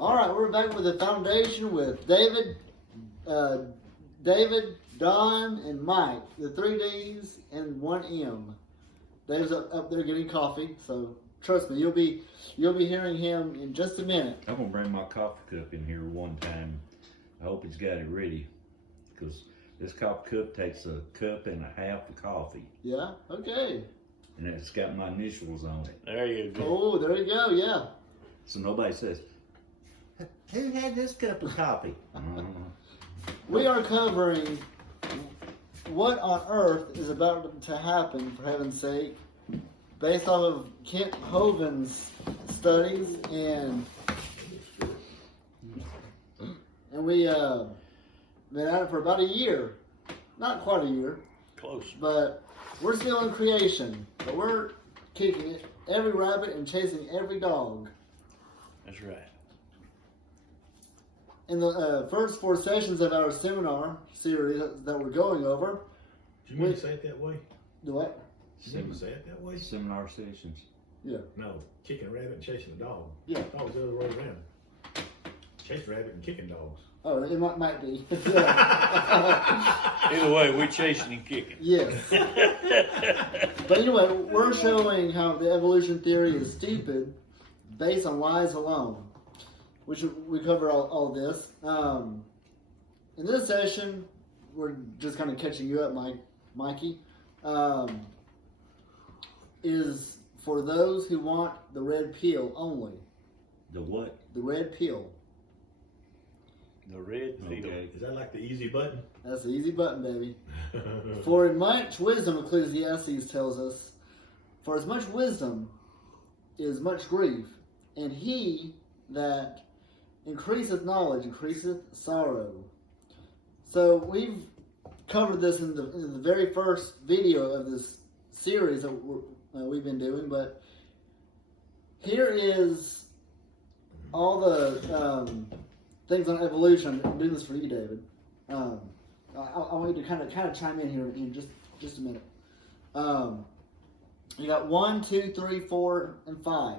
All right, we're back with the foundation with David, Don, and Mike. The 3 D's and 1 M. Dave's up there getting coffee, so trust me, you'll be hearing him in just a minute. I'm gonna bring my coffee cup in here one time. I hope he's got it ready, because this coffee cup takes a cup and a half of coffee. Yeah. Okay. And it's got my initials on it. There you go. Oh, there you go. Yeah. So nobody says, "Who had this cup of coffee?" We are covering what on earth is about to happen, for heaven's sake, based off of Kent Hovind's studies, and we been at it for about a year, not quite a year, Close. but we're still in creation, but we're kicking it, every rabbit and chasing every dog. That's right. In the first 4 sessions of our seminar series that we're going over, Do you mean to say it that way? do what? Do you mean to say it that way? Seminar sessions. Yeah. No, kicking a rabbit and chasing a dog. Yeah. That was the other way around. Chase a rabbit and kicking dogs. Oh, it might be. Either way, we're chasing and kicking. Yes. But anyway, we're showing how the evolution theory is stupid based on lies alone, which we cover all this. In this session, we're just kind of catching you up, Mikey. Is for those who want the red pill only. The what? The red pill. The red field. Okay. Is that like the easy button? That's the easy button, baby. For in much wisdom, Ecclesiastes tells us, for as much wisdom is much grief, and he that increaseth knowledge increaseth sorrow. So we've covered this in the very first video of this series that we've been doing, but here is all the things on evolution. I'm doing this for you, David. I want you to kind of chime in here in just a minute. You got 1, 2, 3, 4, and 5.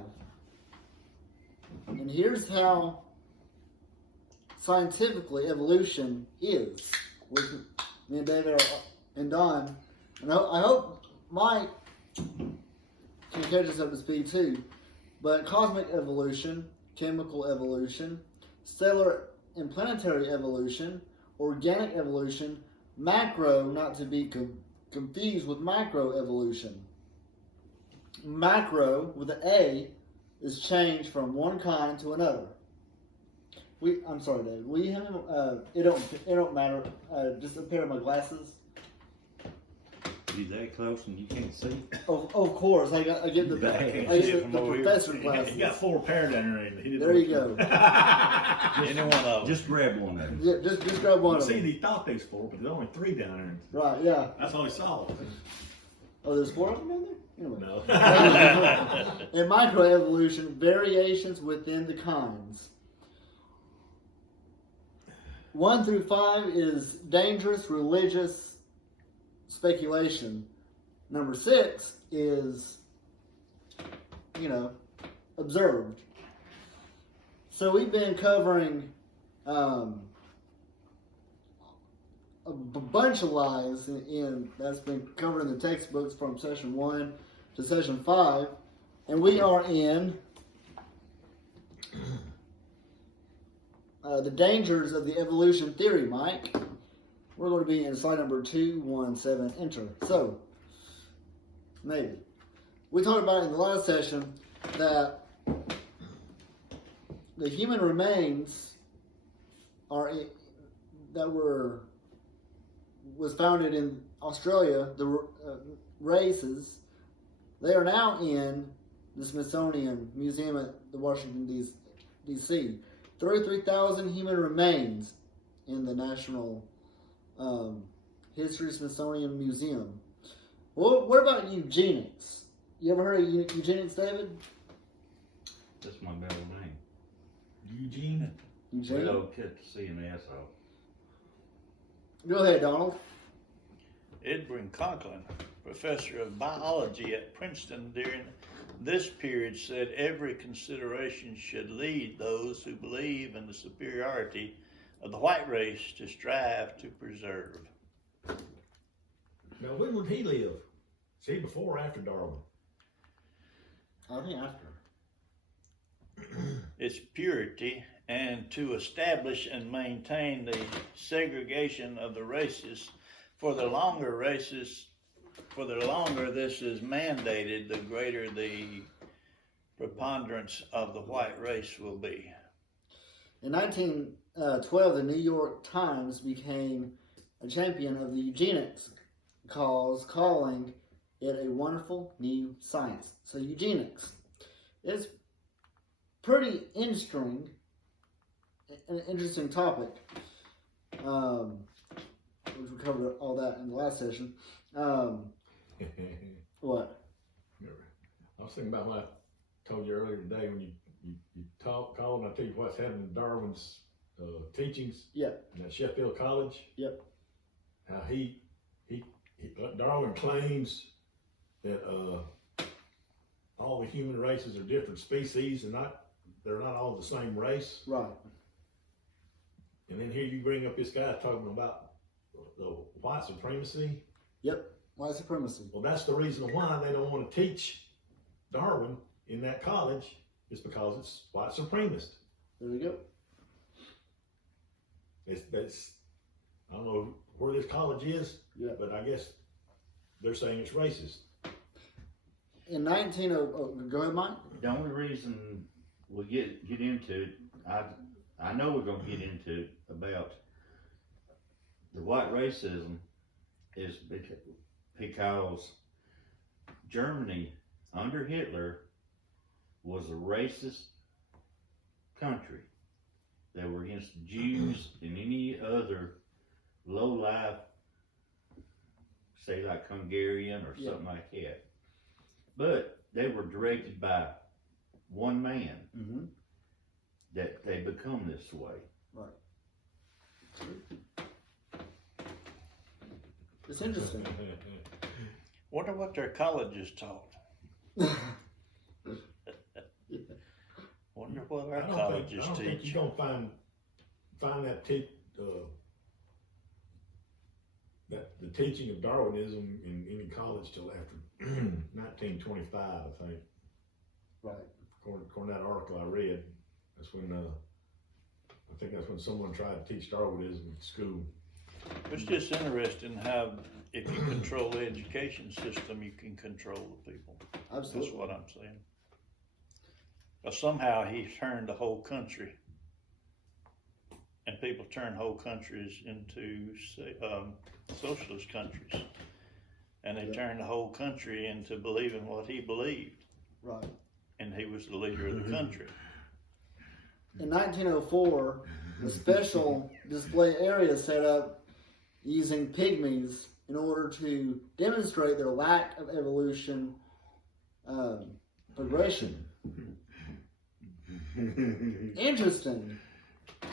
And here's how scientifically evolution is. With me and David and Don. And I hope Mike can catch us up to speed too. But cosmic evolution, chemical evolution, stellar and planetary evolution, organic evolution, macro, not to be confused with macroevolution. Macro, with an A, is change from one kind to another. I'm sorry, David. Will you have him? It don't matter. Just a pair of my glasses. You that close and you can't see? Of course, I get the professor glasses. You got 4 pair down there. There you go. Any one of them. Just grab one of them. Yeah, just grab one of See, them. he thought there's 4, but there's only 3 down there. Right, yeah. That's all he saw. Oh, there's 4 of them down there? Anyway. No. In microevolution, variations within the kinds. 1 through 5 is dangerous religious speculation. Number 6 is, observed. So we've been covering a bunch of lies that's been covered in the textbooks from session 1 to session 5, and we are in the dangers of the evolution theory, Mike. We're going to be in slide number 217, enter. So, maybe. We talked about in the last session that the human remains was founded in Australia, the races, they are now in the Smithsonian Museum at the Washington, D.C. 33,000 human remains in the National History Smithsonian Museum. Well, what about eugenics? You ever heard of eugenics, David? That's my middle name. Eugene? We Eugenics? don't cut the C and the S off. Go ahead, Donald. Edwin Conklin, professor of biology at Princeton during This period said every consideration should lead those who believe in the superiority of the white race to strive to preserve. Now, when would he live? See, before or after Darwin? I think after. Its purity and to establish and maintain the segregation of the races. For the longer this is mandated, the greater the preponderance of the white race will be. In 1912, the New York Times became a champion of the eugenics cause, calling it a wonderful new science. So eugenics is pretty interesting, an interesting topic. Which we covered all that in the last session. What? I was thinking about what I told you earlier today when you called and I tell you what's happening in Darwin's teachings. Yep. At Sheffield College. Yep. How Darwin claims that all the human races are different species and they're not all the same race. Right. And then here you bring up this guy talking about the white supremacy. Yep. White supremacy. Well, that's the reason why they don't want to teach Darwin in that college, is because it's white supremacist. There we go. It's I don't know where this college is, Yeah. but I guess they're saying it's racist. In 1900, go ahead, Mike. The only reason we get into it, I know we're gonna get into it about the white racism is because Germany under Hitler was a racist country. They were against the Jews and any other low-life, say like Hungarian or something like that. But they were directed by one man Mm-hmm. that they become this way. Right. It's interesting. Wonder what their colleges taught. Wonder what our colleges I don't think teach. you're gonna find that the teaching of Darwinism in any college till after 1925, I think. Right. According to that article I read, that's when I think that's when someone tried to teach Darwinism in school. It's just interesting how if you control the education system, you can control the people. Absolutely. That's what I'm saying. But somehow he turned the whole country, and people turn whole countries into socialist countries, and they turned the whole country into believing what he believed, Right. and he was the leader of the country. In 1904, a special display area set up using pygmies in order to demonstrate their lack of evolution progression. Interesting. I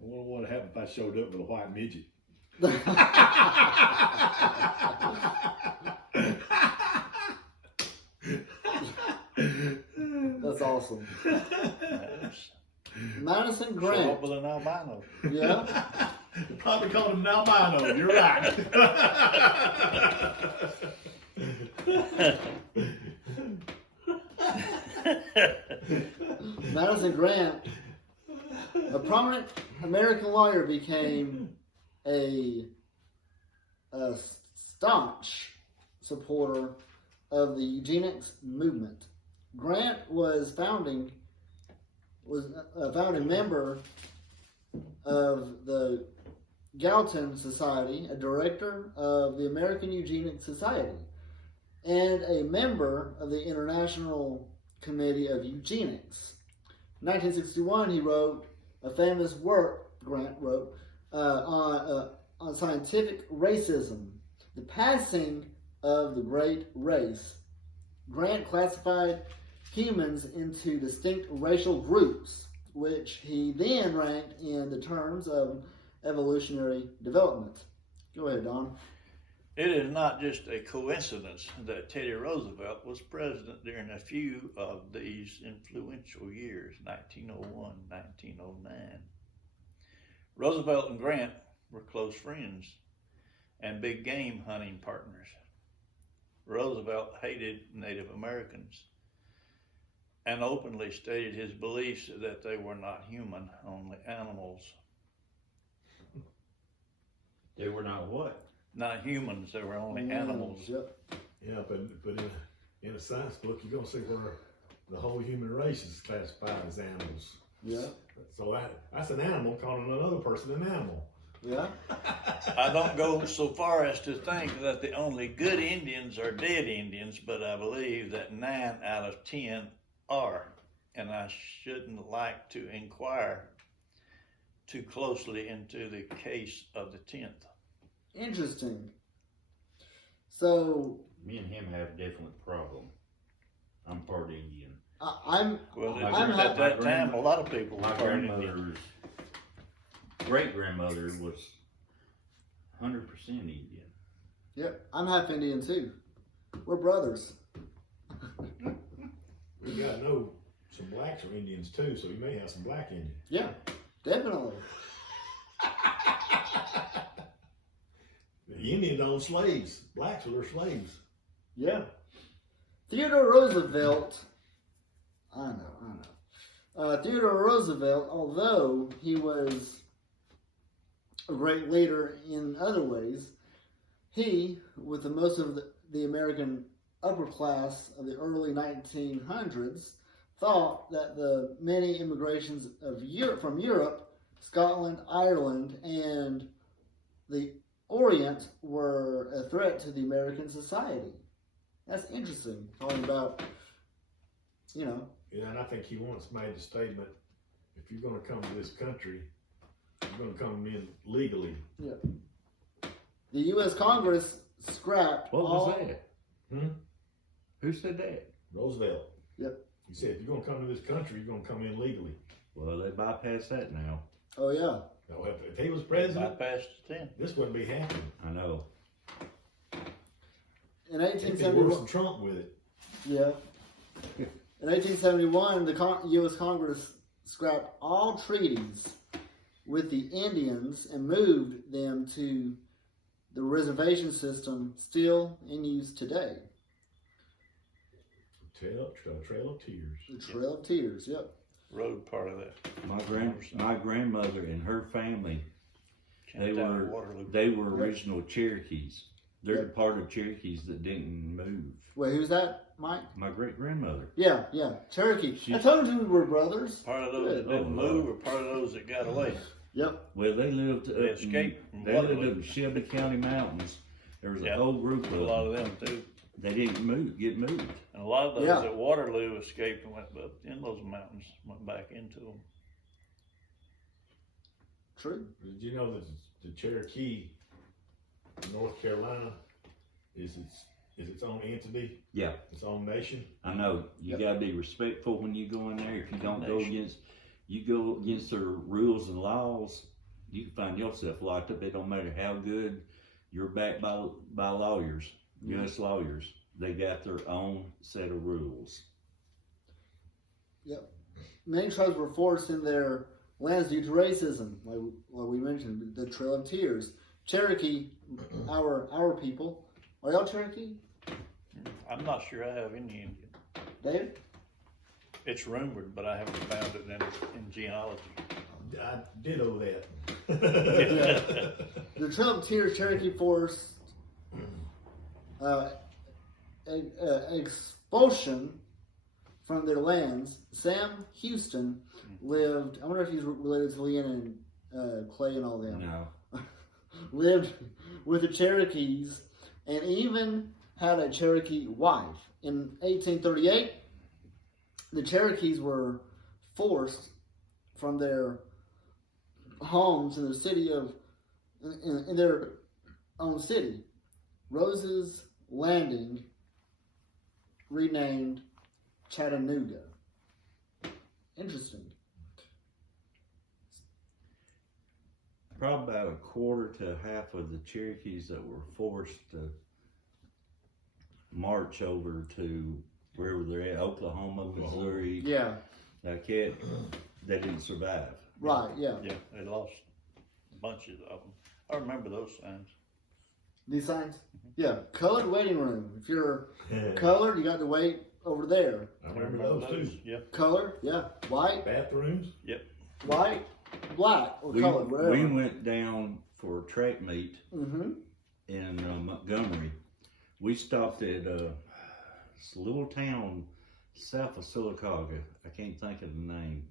wonder what would happen if I showed up with a white midget. That's awesome. Yes. Madison Show up Grant. with an albino. Yeah. They probably called him an albino. You're right. Madison Grant, a prominent American lawyer, became a staunch supporter of the eugenics movement. Grant was a founding member of the Galton Society, a director of the American Eugenics Society, and a member of the International Committee of Eugenics. In 1961, he wrote a famous work, Grant wrote, on scientific racism, the passing of the great race. Grant classified humans into distinct racial groups, which he then ranked in the terms of evolutionary development. Go ahead, Don. It is not just a coincidence that Teddy Roosevelt was president during a few of these influential years, 1901, 1909. Roosevelt and Grant were close friends and big game hunting partners. Roosevelt hated Native Americans and openly stated his beliefs that they were not human, only animals. They were not what? Not humans, they were only animals. Yep. Yeah, but in a science book, you're gonna see where the whole human race is classified as animals. Yeah. So that's an animal calling another person an animal. Yeah. I don't go so far as to think that the only good Indians are dead Indians, but I believe that 9 out of 10 are, and I shouldn't like to inquire too closely into the case of the 10th. Interesting. So Me and him have a different problem. I'm part Indian. I'm Well, I'm at that time, a lot of people were My part Indian. grandmother's great grandmother was 100% Indian. Yep, I'm half Indian too. We're brothers. We gotta know some blacks are Indians too, so you may have some black Indians. Yeah, definitely. The Indians owned slaves. Blacks were their slaves. Yeah. Theodore Roosevelt. I know. Theodore Roosevelt, although he was a great leader in other ways, he, with the most of the American upper class of the early 1900s, thought that the many immigrations of from Europe, Scotland, Ireland, and the Orient were a threat to the American society. That's interesting, talking about, Yeah, and I think he once made the statement, if you're gonna come to this country, you're gonna come in legally. the U.S. Congress scrapped What all... was that? Who said that? Roosevelt. Yep. He said, if you're gonna come to this country, you're gonna come in legally. Well, they bypassed that now. Oh, yeah. Now, if he was president, Bypassed the 10th. this wouldn't be happening. I know. In It'd be worse 1871... than Trump with it. Yeah. In 1871, the U.S. Congress scrapped all treaties with the Indians and moved them to the reservation system still in use today. Trail of Tears. The Trail of Tears, yep. Road part of that. My grandmother and her family, they Came down were Waterloo. original Cherokees. They're the part of Cherokees that didn't move. Wait, who's that, Mike? My great grandmother. Yeah, Cherokee. I told you we were brothers. Part of those that didn't move, or part of those that got away. Yep. Well, they lived. They escaped from They lived Waterloo. up in Shelby County Mountains. There was a Yeah. whole group of A lot of them too. They didn't get moved. And a lot of those Yeah. at Waterloo escaped and went up in those mountains, went back into them. True. Did you know that the Cherokee, North Carolina, is its own entity, Yeah, its own nation? I know. You gotta be respectful when you go in there. If you don't go Nation. against their rules and laws, you can find yourself locked up. It don't matter how good you're backed by lawyers, U.S. lawyers. They got their own set of rules. Many tribes were forced in their lands due to racism, like we mentioned, the Trail of Tears. Cherokee, our people. Are y'all Cherokee, I'm not sure I have any Indian. David? It's rumored, but I haven't found it in genealogy. I ditto that. The Trail of Tears Cherokee forced expulsion from their lands. Sam Houston lived, I wonder if he's related to Leanna and Clay and all them, No. lived with the Cherokees and even had a Cherokee wife. In 1838, the Cherokees were forced from their homes in the city of, in their own city, Rose's Landing, renamed Chattanooga. Interesting. probably about a quarter to half of the Cherokees that were forced to march over to wherever they're at, Oklahoma, Missouri, Yeah, like that, they didn't survive. right, yeah. Yeah, they lost bunches of them. I remember those signs. These signs? Yeah, colored waiting room. If you're colored, you got to wait over there. I remember those too. Yeah. Colored, yeah. White, Bathrooms. white, black, or We, colored, whatever. we went down for a track meet Mm-hmm. in Montgomery. We stopped at this little town south of Sylacauga. I can't think of the name,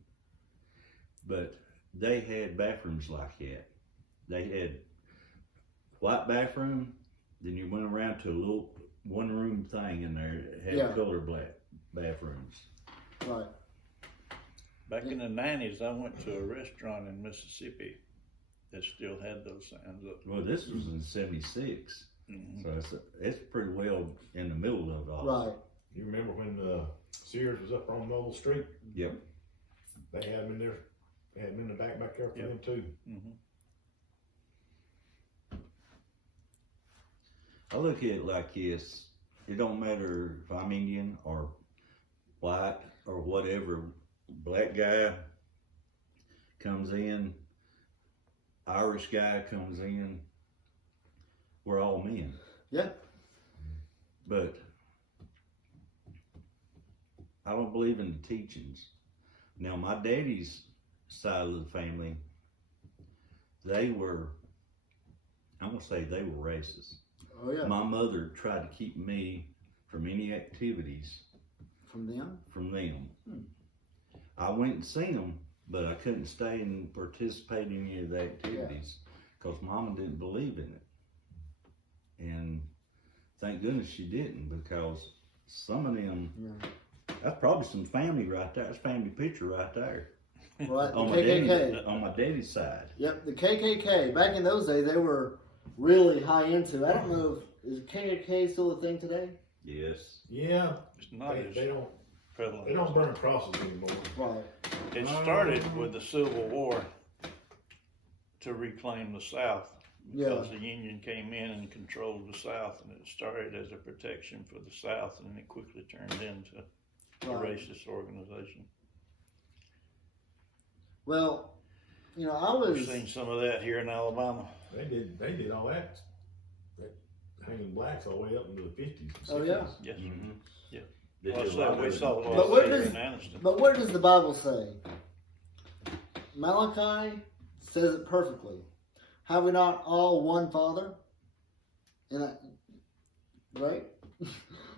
but they had bathrooms like that. They had white bathroom, then you went around to a little one room thing in there that had Yeah. color black bathrooms. Right. Back in the 90s, I went to a restaurant in Mississippi that still had those signs up. Well, this was in '76, Mhm. so it's pretty well in the middle of it all. Right. You remember when Sears was up on Noble Street? Yep. They had them in there. They had them in the back there for Yep. them too. Mhm. I look at it like this. It don't matter if I'm Indian or white or whatever. Black guy comes in, Irish guy comes in. We're all men. Yeah. But I don't believe in the teachings. Now, my daddy's side of the family, I'm gonna say they were racist. Oh, yeah. My mother tried to keep me from any activities From them? from them. Hmm. I went and seen them, but I couldn't stay and participate in any of the activities because Mama didn't believe in it. And thank goodness she didn't, because some of them, Yeah. that's probably some family right there. That's family picture right there. Right. The On my, KKK. on my daddy's side. Yep. The KKK. Back in those days, they were really high into. I don't know if is KKK still a thing today. Yes. Yeah, It's not as they don't prevalent. burn crosses anymore. Right. It started with the Civil War to reclaim the South. Yeah. Because the Union came in and controlled the South, and it started as a protection for the South, and it quickly turned into a Right. racist organization. Well, I We've was. seen some of that here in Alabama. They did all that hanging blacks all the way up into the 50s. Oh, yeah. Yes. Mm-hmm. Yeah. They Well, did a so lot we of it. saw a But lot what of that does- in Anniston. But what does the Bible say? Malachi says it perfectly. Have we not all one Father? And right?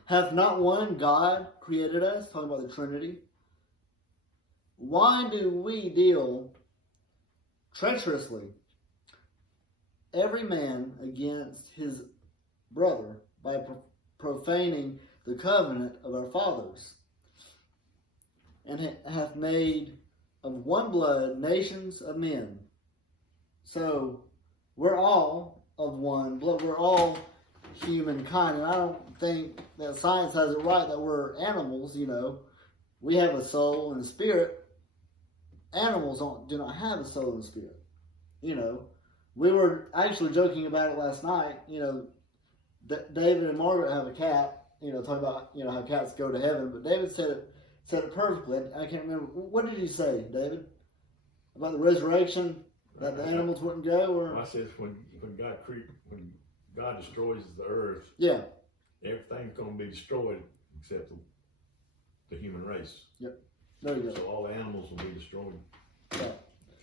Hath not one God created us? Talking about the Trinity. Why do we deal treacherously, every man against his brother, by profaning the covenant of our fathers, and hath made of one blood nations of men? So we're all of one blood. We're all humankind, and I don't think that science has it right that we're animals. We have a soul and a spirit. Animals do not have a soul and a spirit. We were actually joking about it last night. David and Margaret have a cat. Talking about how cats go to heaven, but David said it perfectly. I can't remember, what did he say, David, about the resurrection, that the animals wouldn't go, or I said when God destroys the earth, yeah, everything's going to be destroyed except the human race. there you go. So all the animals will be destroyed. Yeah.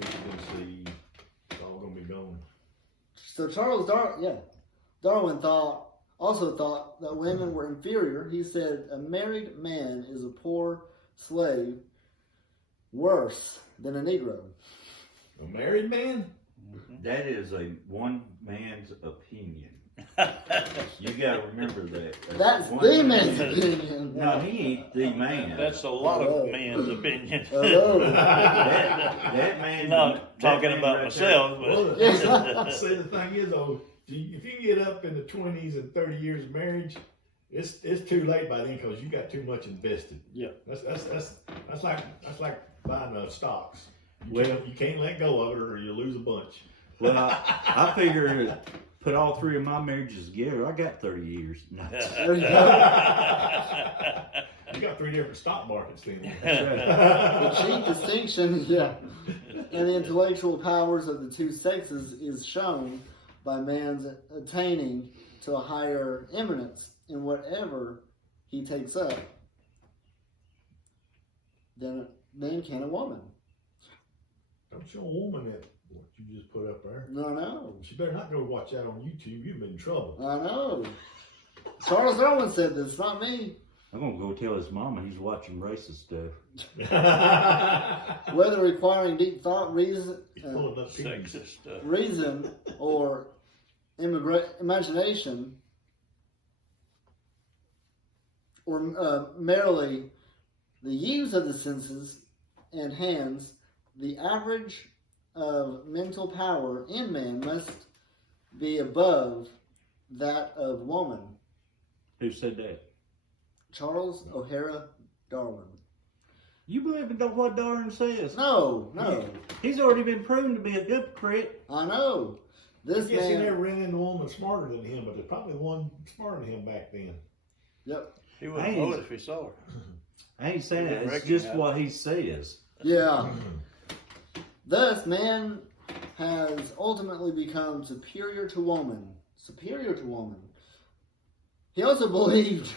Fish and seed, it's all going to be gone. So Charles Darwin also thought that women were inferior. He said a married man is a poor slave, worse than a Negro. A married man? That is one man's opinion. You gotta remember that. That's one the man's opinion. No, he ain't the man. That's a lot of men's opinion. Hello. that man. Not talking that man about right myself, but Yeah. See, the thing is, though, if you get up in the 20s and 30 years of marriage, it's too late by then because you got too much invested. Yeah. That's like buying stocks. Well, You can't let go of it or you lose a bunch. Well, I figure put all three of my marriages together, I got 30 years. No. There you go. You got 3 different stock markets then. The chief distinction, yeah, in the intellectual powers of the two sexes is shown by man's attaining to a higher eminence in whatever he takes up than can a woman. Don't show a woman that what you just put up there. No. She better not go watch that on YouTube. You've been in trouble. I know. Charles Darwin said this, not me. I'm gonna go tell his mama he's watching racist stuff. Whether requiring deep thought, reason, He's pulling up peas. Sexist stuff. reason or imagination, or merely the use of the senses and hands, the average of mental power in man must be above that of woman. Who said that? Charles O'Hara Darwin. You believe in what Darwin says? No. He's already been proven to be a hypocrite. I know. I This guess he man. never ran into a woman smarter than him, but there's probably one smarter than him back then. Yep. He wouldn't know it if he saw her. I ain't saying He that. didn't It's just recognize what he says. Yeah. Thus, man has ultimately become superior to woman. Superior to woman. He also believed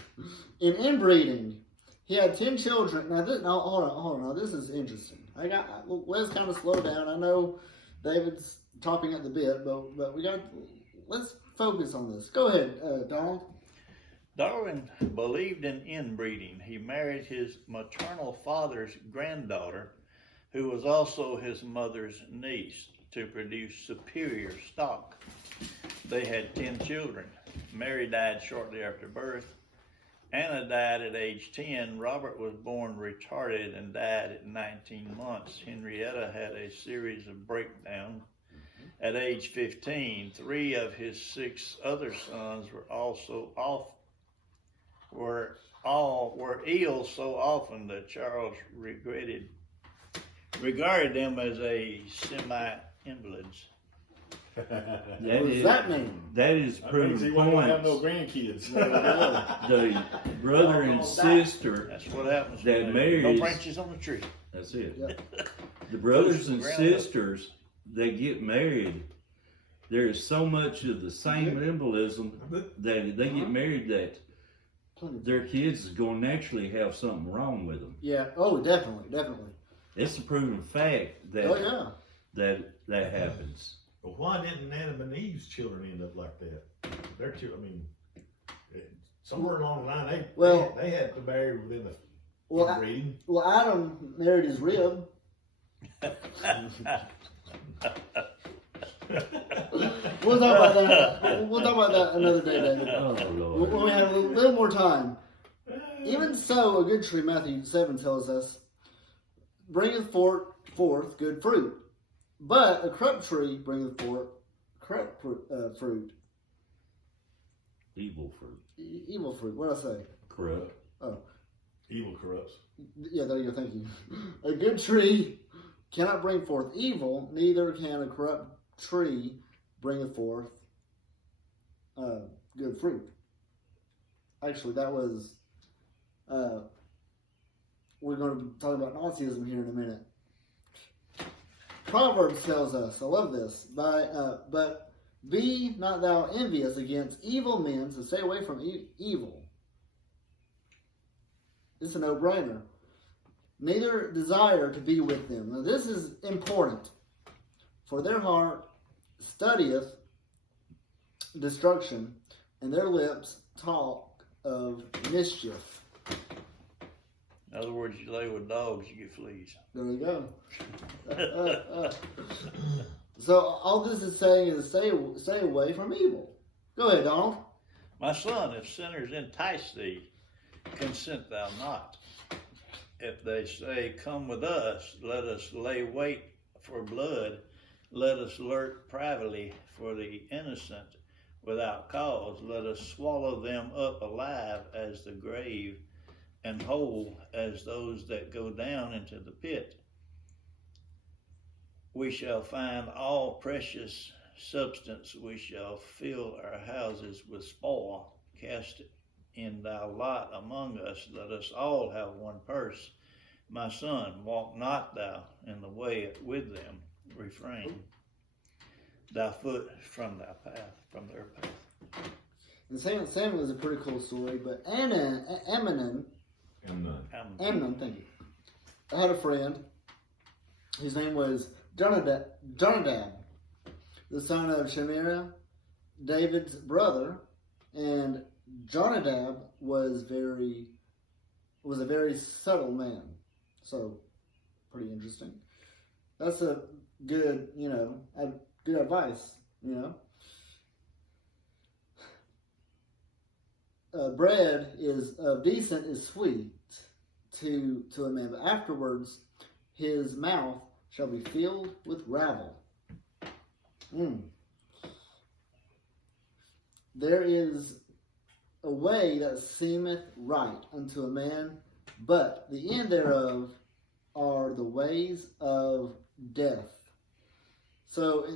in inbreeding. He had 10 children. Now, hold on. Now, this is interesting. Let's kind of slow down. I know David's chopping at the bit, but let's focus on this. Go ahead, Donald. Darwin believed in inbreeding. He married his maternal father's granddaughter, who was also his mother's niece, to produce superior stock. They had 10 children. Mary died shortly after birth. Anna died at age 10. Robert was born retarded and died at 19 months. Henrietta had a series of breakdowns. At age 15, 3 of his 6 other sons were ill so often that Charles regarded them as a semi-invalids. What does that mean? That is That means he proven won't have no points. grandkids. The brother and sister That's what happens. That when marries- no branches on the tree. That's it. Yep. The brothers the and ground sisters, they get married. There is so much of the same embolism that they get married that Plenty. their kids is going to naturally have something wrong with them. Yeah. Oh, definitely. It's a proven fact that Oh, yeah. that happens. But why didn't Adam and Eve's children end up like that? Their children, somewhere along the line, they had to marry within the Well, inbreeding. Adam married his rib. We'll talk about that. We'll talk about that another day, David. Oh When Lord. we have a little more time. Even so, a good tree, Matthew 7 tells us, bringeth forth good fruit. But a corrupt tree bringeth forth corrupt fruit. Evil fruit. Evil fruit. What did I say? Corrupt. Evil corrupts. Yeah, there you go. Thank you. A good tree cannot bring forth evil, neither can a corrupt tree bring forth good fruit. Actually, that was. We're going to talk about Nazism here in a minute. Proverbs tells us, I love this, but be not thou envious against evil men, so stay away from evil. It's a no-brainer. Neither desire to be with them. Now this is important. For their heart studieth destruction, and their lips talk of mischief. In other words, you lay with dogs, you get fleas. There you go. So all this is saying is stay away from evil. Go ahead, Donald. My son, if sinners entice thee, consent thou not. If they say, come with us, let us lay wait for blood, let us lurk privately for the innocent without cause, let us swallow them up alive as the grave, and whole as those that go down into the pit. we shall find all precious substance, we shall fill our houses with spoil. Cast in thy lot among us, let us all have one purse. My son, walk not thou in the way with them, refrain thy foot from thy path, from their path. And Samuel is a pretty cool story, but Amnon, thank you. I had a friend. His name was Jonadab, the son of Shemaiah, David's brother, and Jonadab was a very subtle man. So, pretty interesting. That's a good, good advice, bread is decent is sweet to a man, but afterwards his mouth shall be filled with ravel. There is a way that seemeth right unto a man, but the end thereof are the ways of death. So,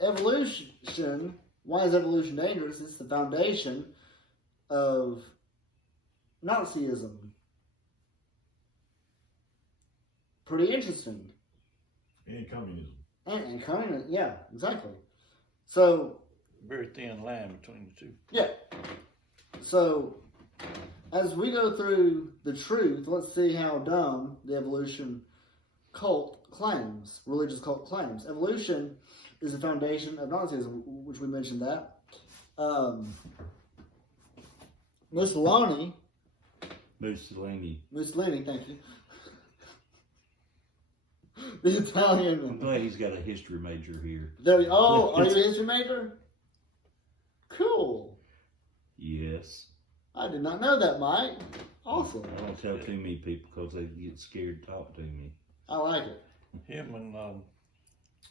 evolution, why is evolution dangerous? It's the foundation of Nazism. Pretty interesting. And communism. And communism, yeah, exactly. So, Very thin line between the two. yeah. So, as we go through the truth, let's see how dumb the evolution cult claims, religious cult claims. Evolution is the foundation of Nazism, which we mentioned that. Mussolini, thank you. The I'm Italian. glad he's got a history major here. Are you a history major? Cool. Yes. I did not know that, Mike. Awesome. I don't tell too many people because they get scared to talk to me. I like it. Him and I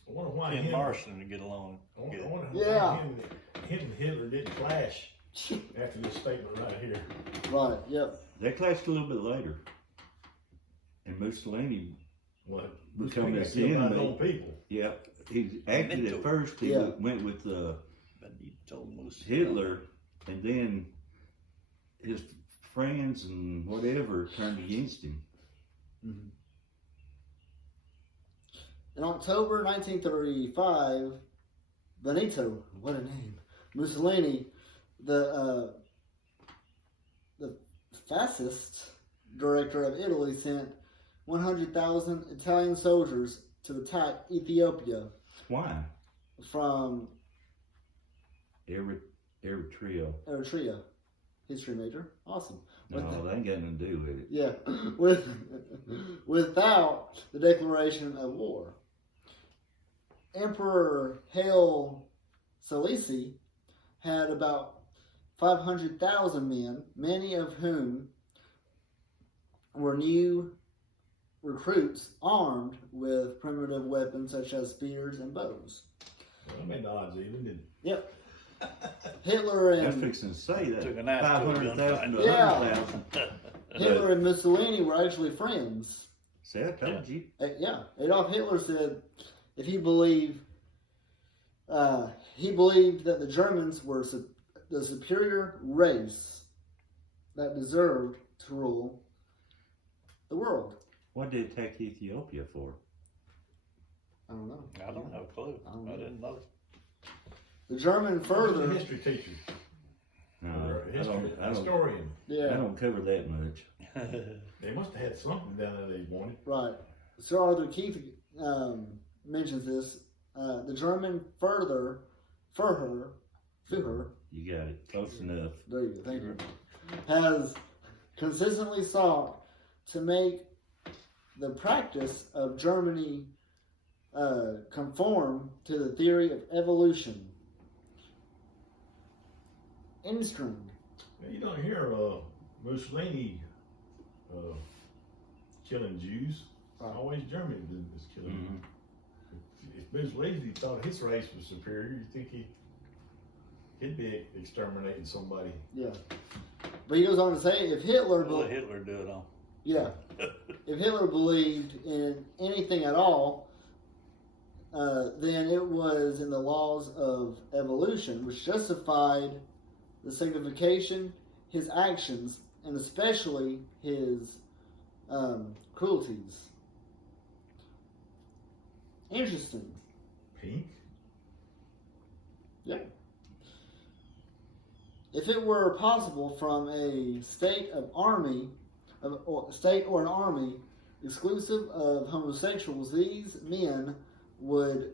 wonder why Ken him, Marston to get along. I wonder good. Yeah. why him and Hitler didn't clash after this statement right here. Right, yep. They clashed a little bit later. And Mussolini, Well, Become he his killed by his enemy. own people. yeah, he actually at first he Yeah. went with But he told most Hitler, and then his friends and whatever turned against him. Mm-hmm. In October 1935, Benito, what a name, Mussolini, the fascist director of Italy, sent 100,000 Italian soldiers to attack Ethiopia Why? from Eritrea. Eritrea. History major, awesome. No, they ain't got nothing to do with it. Yeah, without the declaration of war. Emperor Haile Selassie had about 500,000 men, many of whom were new recruits armed with primitive weapons such as spears and bows. Well, that made the odds even, didn't Yep. Hitler I was and fixing to say that. Took a knife to a 500,000 to Yeah. 100,000. Hitler and Mussolini were actually friends. See, I told you. Yeah, Adolf Hitler said if he believed that the Germans were the superior race that deserved to rule the world. What did they attack Ethiopia for? I don't know. I don't have a clue. I don't know. I didn't know. The German he? further, History teacher. No, Or a I don't. historian. I yeah, don't cover that much. They must have had something down there they wanted. right. Sir Arthur Keith mentions this. The German Führer, You got it. Close enough. there you go, thank you, has consistently sought to make the practice of Germany conform to the theory of evolution. Instring. Now, you don't hear Mussolini killing Jews. Right. Always Germany is killing them. If Mussolini thought his race was superior, you think he'd be exterminating somebody. Yeah. But he goes on to say if Hitler, We'll let Hitler do it all. yeah, if Hitler believed in anything at all, than it was in the laws of evolution, which justified the sanctification, his actions, and especially his cruelties. Interesting. Pink? Yeah. If it were possible from a state or an army exclusive of homosexuals, these men would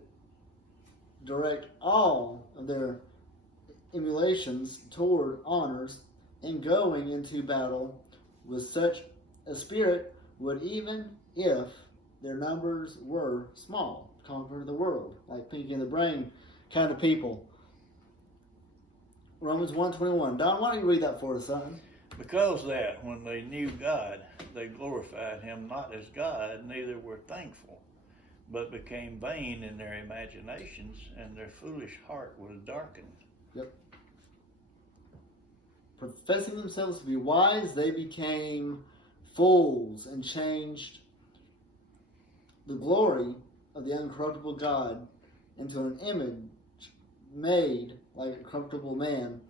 direct all of their emulations toward honors, and going into battle with such a spirit would, even if their numbers were small, conquer the world, like Pinky and the Brain kind of people. Romans 1:21. Don, why don't you read that for us, son? Because that when they knew God, they glorified him not as God, neither were thankful, but became vain in their imaginations, and their foolish heart was darkened. Yep. Professing themselves to be wise, they became fools and changed the glory of the uncorruptible God into an image made like a corruptible man,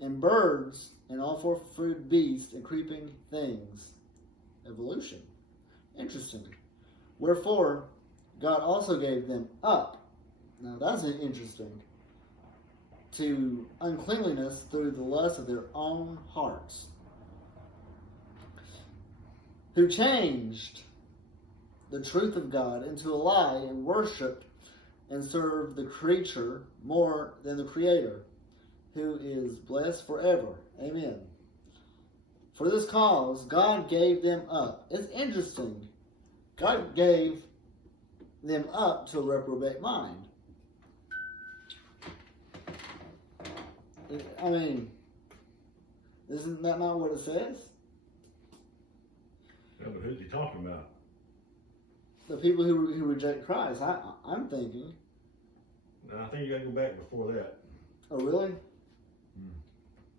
and birds, and all four-footed beasts, and creeping things. Evolution. Interesting. Wherefore, God also gave them up. Now that's interesting. To uncleanliness through the lust of their own hearts, who changed the truth of God into a lie, and worshipped and served the creature more than the Creator, who is blessed forever. Amen. For this cause, God gave them up. It's interesting. God gave them up to a reprobate mind. I mean, isn't that not what it says? Yeah, but who's he talking about? The people who reject Christ. I'm thinking. No, I think you gotta go back before that. Oh, really?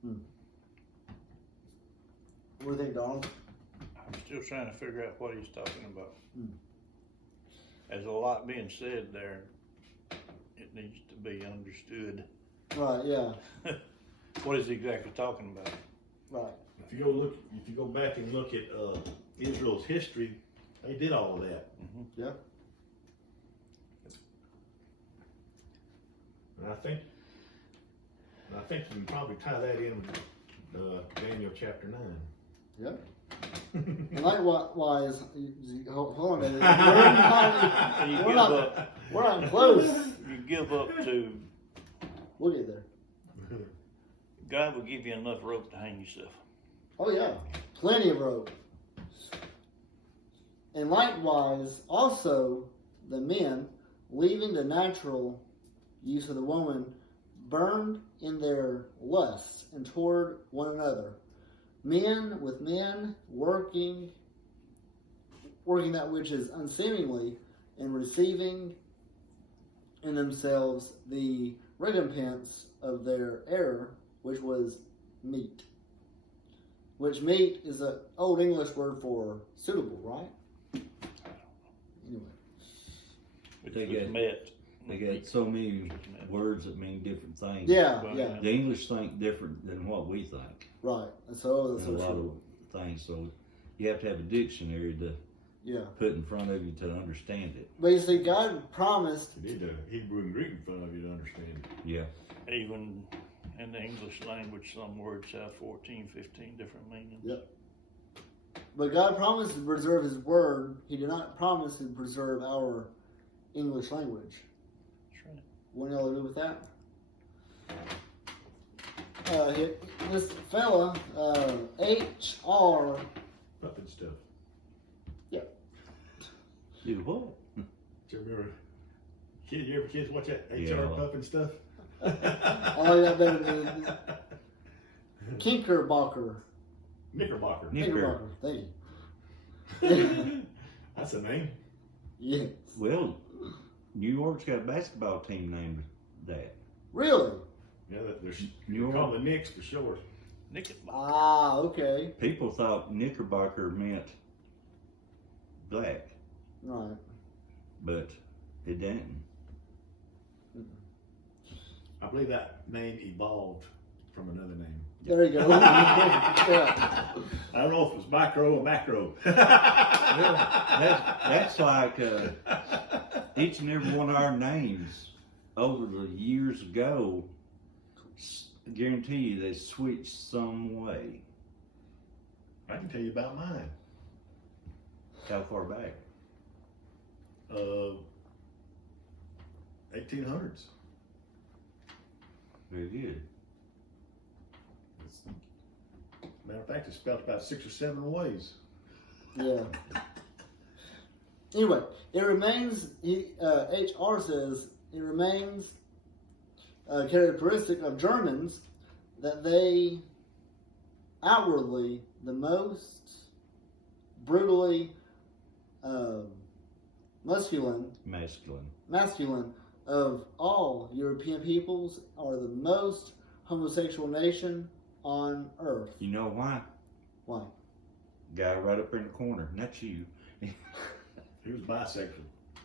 What do you think, Donald? I'm still trying to figure out what he's talking about. Hmm. There's a lot being said there. It needs to be understood. Right, yeah. What is he exactly talking about? Right. If you go back and look at Israel's history, they did all of that. Mm-hmm. Yeah. And I think you can probably tie that in with Daniel chapter 9. Yeah. And likewise, hold on a minute. We're not close. You give up to, We'll get there. God will give you enough rope to hang yourself. Oh yeah, plenty of rope. And likewise, also the men, leaving the natural use of the woman, burned in their lusts and toward one another. Men with men working that which is unseemly, and receiving in themselves the recompense of their error, which was meat. Which meat is an old English word for suitable, right? Anyway. Which They was get- met. They got so many words that mean different things. Yeah, Well, yeah, The English think different than what we think. right. And so that's In a so lot true. of things, so you have to have a dictionary to Yeah. put in front of you to understand it. But you see, God promised. You need a Hebrew and Greek in front of you to understand. Yeah. Even in the English language, some words have 14, 15 different meanings. Yep. But God promised to preserve His word. He did not promise to preserve our English language. That's right. Wouldn't y'all agree with that? This fella, H.R. Puppet stuff. Do what? Do you remember? You ever kids watch that HR Yeah. puppet stuff? Oh, yeah, better than Kinkerbocker. Knickerbocker. Knickerbocker. Thank you. That's a name. Yes. Well, New York's got a basketball team named that. Really? Yeah, there's New you York. call the Knicks for short. Knickerbocker. Ah, okay. People thought Knickerbocker meant black, Right. but it didn't. I believe that name evolved from another name. There you go. Yeah. I don't know if it was micro or macro. That's like each and every one of our names over the years ago. Guarantee you they switched some way. I can tell you about mine. How far back? 1800s. Very good. Matter of fact, it's spelled about 6 or 7 ways. Yeah. Anyway, it remains, HR says, it remains a characteristic of Germans that they outwardly the most brutally masculine of all European peoples, are the most homosexual nation on earth. You know why? Why? Guy right up in the corner, not you. He was bisexual.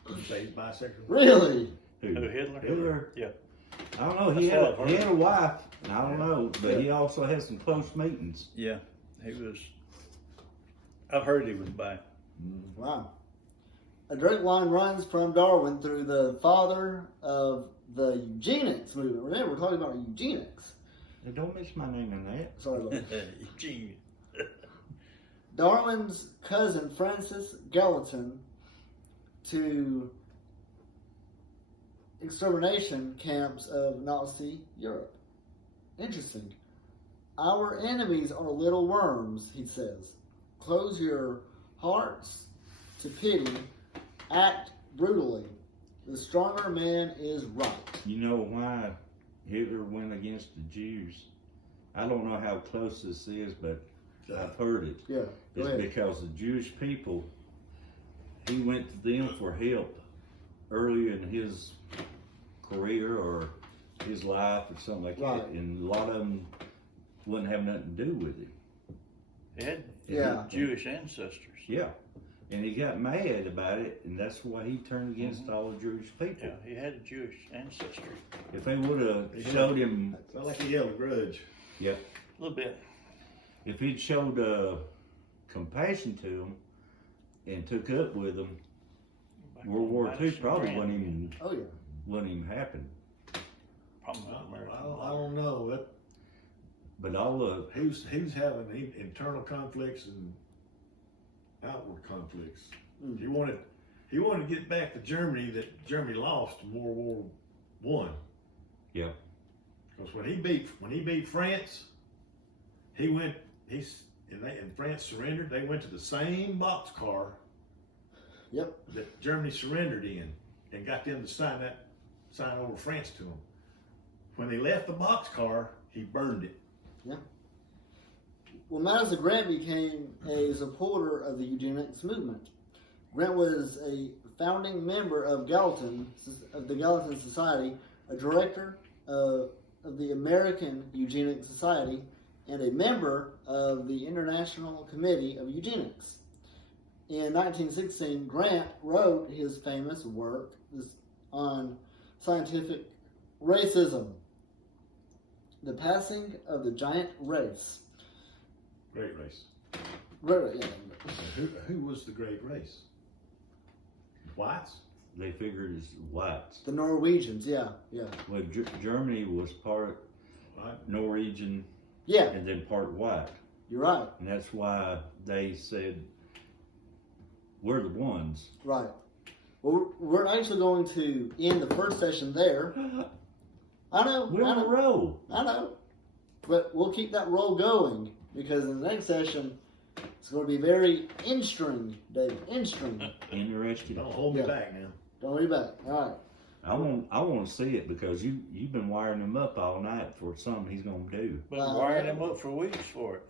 Would you say he's bisexual? Really? Who, Hitler? Hitler. Yeah. I don't know. He That's what I've had heard. a wife. I don't know, but he also had some close meetings. Yeah, he was. I've heard he was bi. Wow. A direct line runs from Darwin through the father of the eugenics movement. Remember, we're talking about eugenics. Now, don't mention my name in that. Sorry about that. Eugene. Darwin's cousin Francis Gallatin to extermination camps of Nazi Europe. Interesting. Our enemies are little worms, he says. Close your hearts to pity. Act brutally. The stronger man is right. You know why Hitler went against the Jews? I don't know how close this is, but I've heard it. Yeah, go It's ahead. because the Jewish people, he went to them for help early in his career or his life or something like Right. that, and a lot of them wouldn't have nothing to do with him. He had Yeah. Jewish ancestors. Yeah, and he got mad about it, and that's why he turned against all the Jewish people. Yeah, he had a Jewish ancestry. If they would have showed him, Felt like he held a grudge. A little bit. if he'd showed compassion to him and took up with them, World War II probably wouldn't Oh, yeah. even happen. Probably not American. I don't know. But all of He was having internal conflicts and outward conflicts. Mm. He wanted to get back to Germany that Germany lost in World War One. Yeah. Because when he beat France, and France surrendered. They went to the same boxcar. Yep. That Germany surrendered in, and got them to sign over France to him. When they left the boxcar, he burned it. Well, Madison Grant became a supporter of the eugenics movement. Grant was a founding member of the Gallatin Society, a director of the American Eugenics Society, and a member of the International Committee of Eugenics. In 1916, Grant wrote his famous work on scientific racism, The Passing of the Giant Race. Great race. Great, yeah. Who was the great race? Whites. they figured it's whites. The Norwegians, yeah. Well, Germany was part Right. Norwegian Yeah, and then part white, you're right. and that's why they said we're the ones. Right. Well, we're actually going to end the first session there. I know. We're on a roll. I know. But we'll keep that roll going because in the next session, it's going to be very interesting, David. Interesting. Interested. Don't hold me Yeah. back now. Don't be back. All right. I want to see it because you've been wiring him up all night for something he's gonna do. Been wiring him up for weeks for it.